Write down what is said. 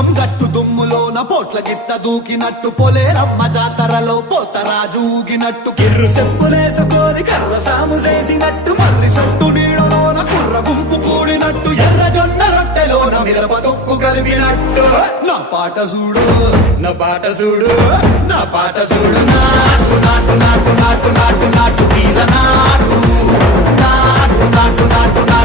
పొలం గట్టు దుమ్ములోన పోట్ల గిట్ట దూకినట్టు పొలేరమ్మ జాతరలో పోతరాజు ఊగినట్టు కిర్రు చెప్పులేసుకొని కర్ర సాము చేసినట్టు మర్రి సొట్టు నీడలోన కుర్ర గుంపు కూడినట్టు ఎర్ర జొన్న రొట్టెలోన మిరప దొక్కు కలిపినట్టు నా పాట చూడు నా పాట చూడు నా పాట చూడు నాటు నాటు నాటు నాటు నాటు నాటు తీర నాటు నాటు నాటు నాటు నాటు